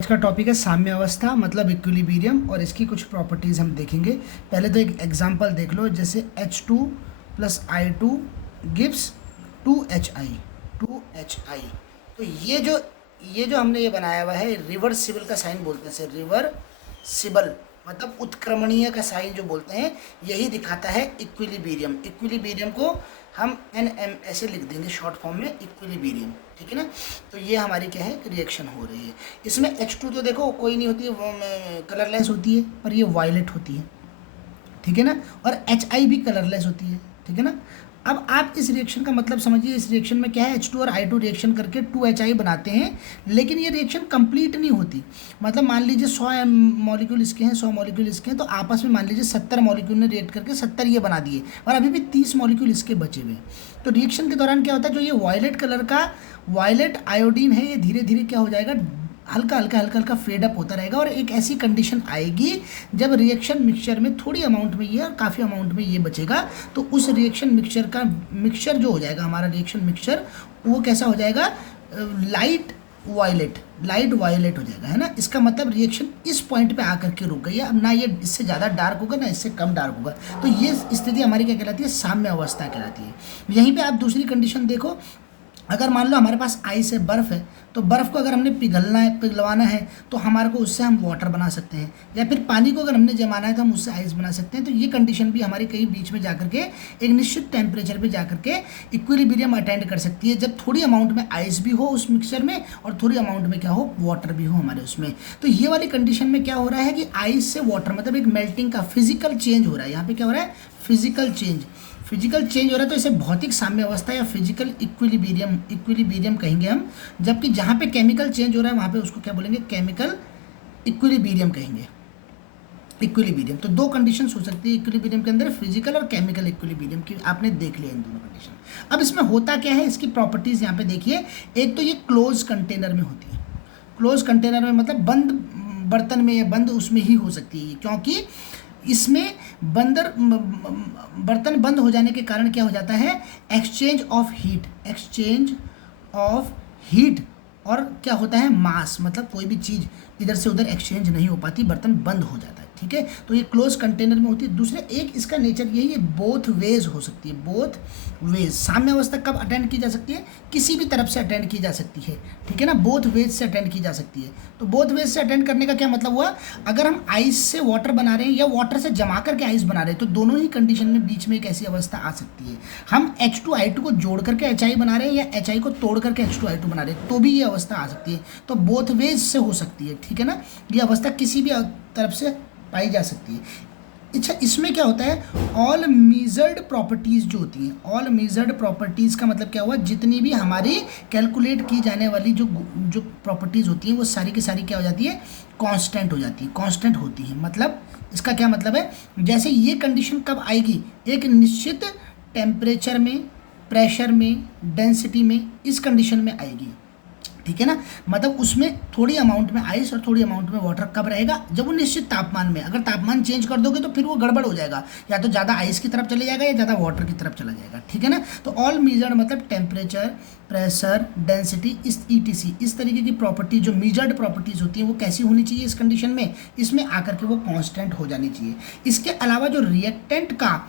आज का टॉपिक है साम्य अवस्था मतलब इक्विलिब्रियम और इसकी कुछ प्रॉपर्टीज़ हम देखेंगे। पहले तो एक एग्जांपल देख लो, जैसे H2 plus I2 gives 2HI। तो ये जो हमने ये बनाया हुआ है रिवर्सिबल का साइन बोलते हैं, इसे रिवर्सिबल मतलब उत्क्रमणीय का साइन जो बोलते हैं, यही दिखाता है इक्विलिब्रियम। इक्विलिब्रियम को हम NM ऐसे लिख देंगे शॉर्ट फॉर्म में, इक्विलिब्रियम, ठीक है ना। तो ये हमारी क्या है, रिएक्शन हो रही है। इसमें H2 तो देखो कोई नहीं होती है, वो कलरलेस होती है, पर ये वायलेट होती है, ठीक है ना। और HI भी कलरलेस होती है, ठीक है ना। अब आप इस रिएक्शन का मतलब समझिए, इस रिएक्शन में क्या है, H2 और I2 रिएक्शन करके 2HI बनाते हैं, लेकिन ये रिएक्शन कंप्लीट नहीं होती। मतलब मान लीजिए 100 मॉलिक्यूल इसके हैं, 100 मॉलिक्यूल इसके हैं, तो आपस में मान लीजिए 70 मॉलिक्यूल ने रिएक्ट करके 70 ये बना दिए और अभी भी 30 मॉलिक्यूल इसके बचे हुए हैं। तो रिएक्शन के दौरान क्या होता है, जो ये वायलेट कलर का वायलेट आयोडीन है, ये धीरे धीरे क्या हो जाएगा, हल्का हल्का फेड अप होता रहेगा। और एक ऐसी कंडीशन आएगी जब रिएक्शन मिक्सचर में थोड़ी अमाउंट में ये और काफ़ी अमाउंट में ये बचेगा, तो उस रिएक्शन मिक्सचर जो हो जाएगा हमारा रिएक्शन मिक्सचर, वो कैसा हो जाएगा, लाइट वायलेट हो जाएगा, है ना। इसका मतलब रिएक्शन इस पॉइंट पे आकर के रुक गई है, अब ना ये इससे ज़्यादा डार्क होगा ना इससे कम डार्क होगा। तो ये स्थिति हमारी क्या कहलाती है, साम्य अवस्था कहलाती है। यहीं पे आप दूसरी कंडीशन देखो, अगर मान लो हमारे पास आइस है, बर्फ़ है, तो बर्फ़ को अगर हमने पिघलवाना है तो हमारे को उससे हम वाटर बना सकते हैं, या फिर पानी को अगर हमने जमाना है तो हम उससे आइस बना सकते हैं। तो ये कंडीशन भी हमारी कहीं बीच में जाकर के एक निश्चित टेम्परेचर पे जाकर के इक्विलिब्रियम अटेंड कर सकती है, जब थोड़ी अमाउंट में आइस भी हो उस मिक्सचर में और थोड़ी अमाउंट में क्या हो, वाटर भी हो हमारे उसमें। तो ये वाली कंडीशन में क्या हो रहा है कि आइस से वाटर मतलब एक मेल्टिंग का फिजिकल चेंज हो रहा है। यहाँ पे क्या हो रहा है, फिजिकल चेंज हो रहा है। तो इसे भौतिक साम्य अवस्था या फिजिकल इक्विलिब्रियम कहेंगे हम। जबकि जहाँ पे केमिकल चेंज हो रहा है वहाँ पे उसको क्या बोलेंगे, केमिकल इक्विलिब्रियम कहेंगे। इक्विलिब्रियम तो दो कंडीशंस हो सकती है इक्विलिब्रियम के अंदर, फिजिकल और केमिकल इक्विलिब्रियम की आपने देख लिया इन दोनों कंडीशन। अब इसमें होता क्या है, इसकी प्रॉपर्टीज यहाँ पे देखिए। एक तो ये क्लोज कंटेनर में होती है, क्लोज कंटेनर में मतलब बंद बर्तन में या बंद उसमें ही हो सकती है, क्योंकि इसमें बर्तन बंद हो जाने के कारण क्या हो जाता है, एक्सचेंज ऑफ हीट और क्या होता है, मास, मतलब कोई भी चीज़ इधर से उधर एक्सचेंज नहीं हो पाती, बर्तन बंद हो जाता है, ठीक है। तो ये क्लोज कंटेनर में होती है। दूसरे एक इसका नेचर यही है, बोथ वेज हो सकती है, बोथ वेज। साम्य अवस्था कब अटेंड की जा सकती है, किसी भी तरफ से अटेंड की जा सकती है, ठीक है ना, बोथ वेज से अटेंड की जा सकती है। तो बोथ वेज से अटेंड करने का क्या मतलब हुआ, अगर हम आइस से वाटर बना रहे हैं या वाटर से जमा करके आइस बना रहे हैं, तो दोनों ही कंडीशन में बीच में एक ऐसी अवस्था आ सकती है। हम H2I2 को जोड़ करके HI बना रहे हैं या HI को तोड़ करके H2I2 बना रहे हैं, तो भी ये अवस्था आ सकती है। तो बोथ वेज से हो सकती है, ठीक है ना। ये अवस्था किसी भी तरफ से पाई जा सकती है। अच्छा, इसमें क्या होता है, ऑल मेजर्ड प्रॉपर्टीज़ जो होती हैं, ऑल मेजर्ड प्रॉपर्टीज़ का मतलब क्या हुआ, जितनी भी हमारी कैलकुलेट की जाने वाली जो प्रॉपर्टीज़ होती हैं वो सारी की सारी क्या हो जाती है, कांस्टेंट हो जाती है, कांस्टेंट होती है। मतलब इसका क्या मतलब है, जैसे ये कंडीशन कब आएगी, एक निश्चित टेम्परेचर में, प्रेशर में, डेंसिटी में, इस कंडीशन में आएगी, ठीक है ना। मतलब उसमें थोड़ी अमाउंट में आइस और थोड़ी अमाउंट में वाटर कब रहेगा, जब वो निश्चित तापमान में। अगर तापमान चेंज कर दोगे तो फिर वो गड़बड़ हो जाएगा, या तो ज़्यादा आइस की तरफ चले जाएगा या ज़्यादा वाटर की तरफ चला जाएगा, ठीक है ना। तो ऑल मेजर्ड मतलब टेम्परेचर, प्रेशर, डेंसिटी, इस ETC, इस तरीके की प्रॉपर्टी जो मेजर्ड प्रॉपर्टीज़ होती हैं वो कैसी होनी चाहिए इस कंडीशन में, इसमें आकर के वो कॉन्स्टेंट हो जानी चाहिए। इसके अलावा जो रिएक्टेंट का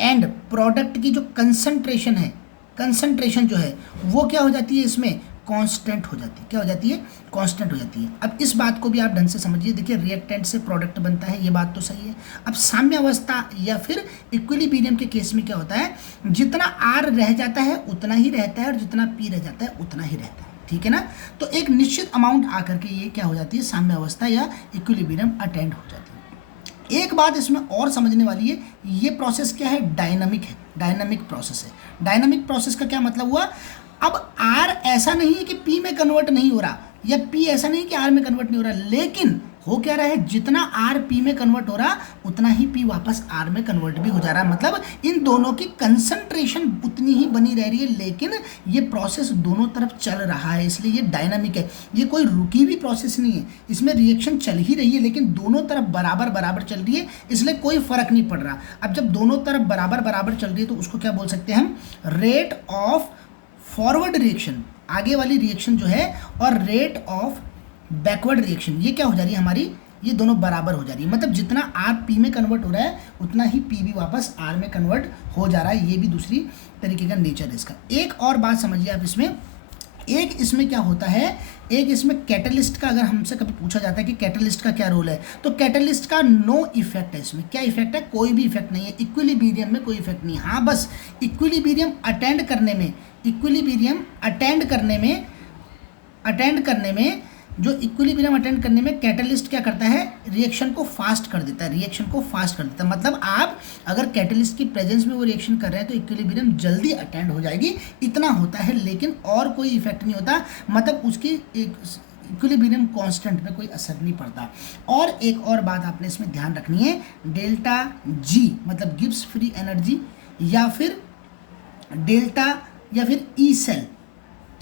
एंड प्रोडक्ट की जो कंसंट्रेशन है, कंसंट्रेशन जो है वो क्या हो जाती है, इसमें कांस्टेंट हो जाती है। क्या हो जाती है, कांस्टेंट हो जाती है। अब इस बात को भी आप ढंग से समझिए, देखिए रिएक्टेंट से प्रोडक्ट बनता है, ये बात तो सही है। अब साम्य अवस्था या फिर इक्विलिब्रियम के केस में क्या होता है, जितना R रह जाता है उतना ही रहता है और जितना P रह जाता है उतना ही रहता है, ठीक है ना। तो एक निश्चित अमाउंट आकर के ये क्या हो जाती है, साम्य अवस्था या इक्विलिब्रियम अटेंड हो जाती है। एक बात इसमें और समझने वाली है, ये प्रोसेस क्या है, डायनामिक है, डायनामिक प्रोसेस है। डायनामिक प्रोसेस का क्या मतलब हुआ, अब R ऐसा नहीं है कि P में कन्वर्ट नहीं हो रहा, या P ऐसा नहीं कि R में कन्वर्ट नहीं हो रहा, लेकिन हो क्या रहा है, जितना R P में कन्वर्ट हो रहा उतना ही P वापस R में कन्वर्ट भी हो जा रहा है। मतलब इन दोनों की कंसंट्रेशन उतनी ही बनी रह रही है, लेकिन ये प्रोसेस दोनों तरफ चल रहा है, इसलिए ये डायनामिक है। ये कोई रुकी हुई प्रोसेस नहीं है, इसमें रिएक्शन चल ही रही है, लेकिन दोनों तरफ बराबर बराबर चल रही है, इसलिए कोई फर्क नहीं पड़ रहा। अब जब दोनों तरफ बराबर बराबर चल रही है तो उसको क्या बोल सकते हैं हम, रेट ऑफ फॉरवर्ड रिएक्शन, आगे वाली रिएक्शन जो है, और रेट ऑफ बैकवर्ड रिएक्शन, ये क्या हो जा रही है हमारी, ये दोनों बराबर हो जा रही है, मतलब जितना आर पी में कन्वर्ट हो रहा है उतना ही पी भी वापस आर में कन्वर्ट हो जा रहा है। ये भी दूसरी तरीके का नेचर है इसका। एक और बात समझिए आप इसमें, एक इसमें क्या होता है, एक इसमें कैटलिस्ट का अगर हमसे कभी पूछा जाता है कि कैटलिस्ट का क्या रोल है, तो कैटलिस्ट का नो इफेक्ट है इसमें। क्या इफेक्ट है, कोई भी इफेक्ट नहीं है, इक्विलिब्रियम में कोई इफेक्ट नहीं है। हाँ बस इक्विलिब्रियम अटेंड करने में, इक्विलिब्रियम अटेंड करने में जो इक्विलिब्रियम अटेंड करने में कैटलिस्ट क्या करता है, रिएक्शन को फास्ट कर देता है, रिएक्शन को फास्ट कर देता है। मतलब आप अगर कैटलिस्ट की प्रेजेंस में वो रिएक्शन कर रहे हैं तो इक्विलिब्रियम जल्दी अटेंड हो जाएगी, इतना होता है, लेकिन और कोई इफेक्ट नहीं होता, मतलब उसकी एक इक्विलिब्रियम कांस्टेंट पे कोई असर नहीं पड़ता। और एक और बात आपने इसमें ध्यान रखनी है, डेल्टा जी मतलब गिब्स फ्री एनर्जी या फिर डेल्टा या फिर ई सेल,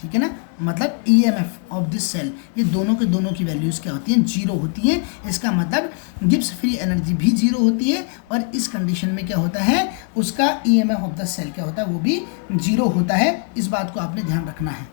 ठीक है ना, मतलब ईएमएफ ऑफ दिस सेल, ये दोनों के दोनों की वैल्यूज़ क्या होती हैं, जीरो होती हैं। इसका मतलब गिब्स फ्री एनर्जी भी जीरो होती है और इस कंडीशन में क्या होता है, उसका ईएमएफ ऑफ द सेल क्या होता है, वो भी जीरो होता है। इस बात को आपने ध्यान रखना है।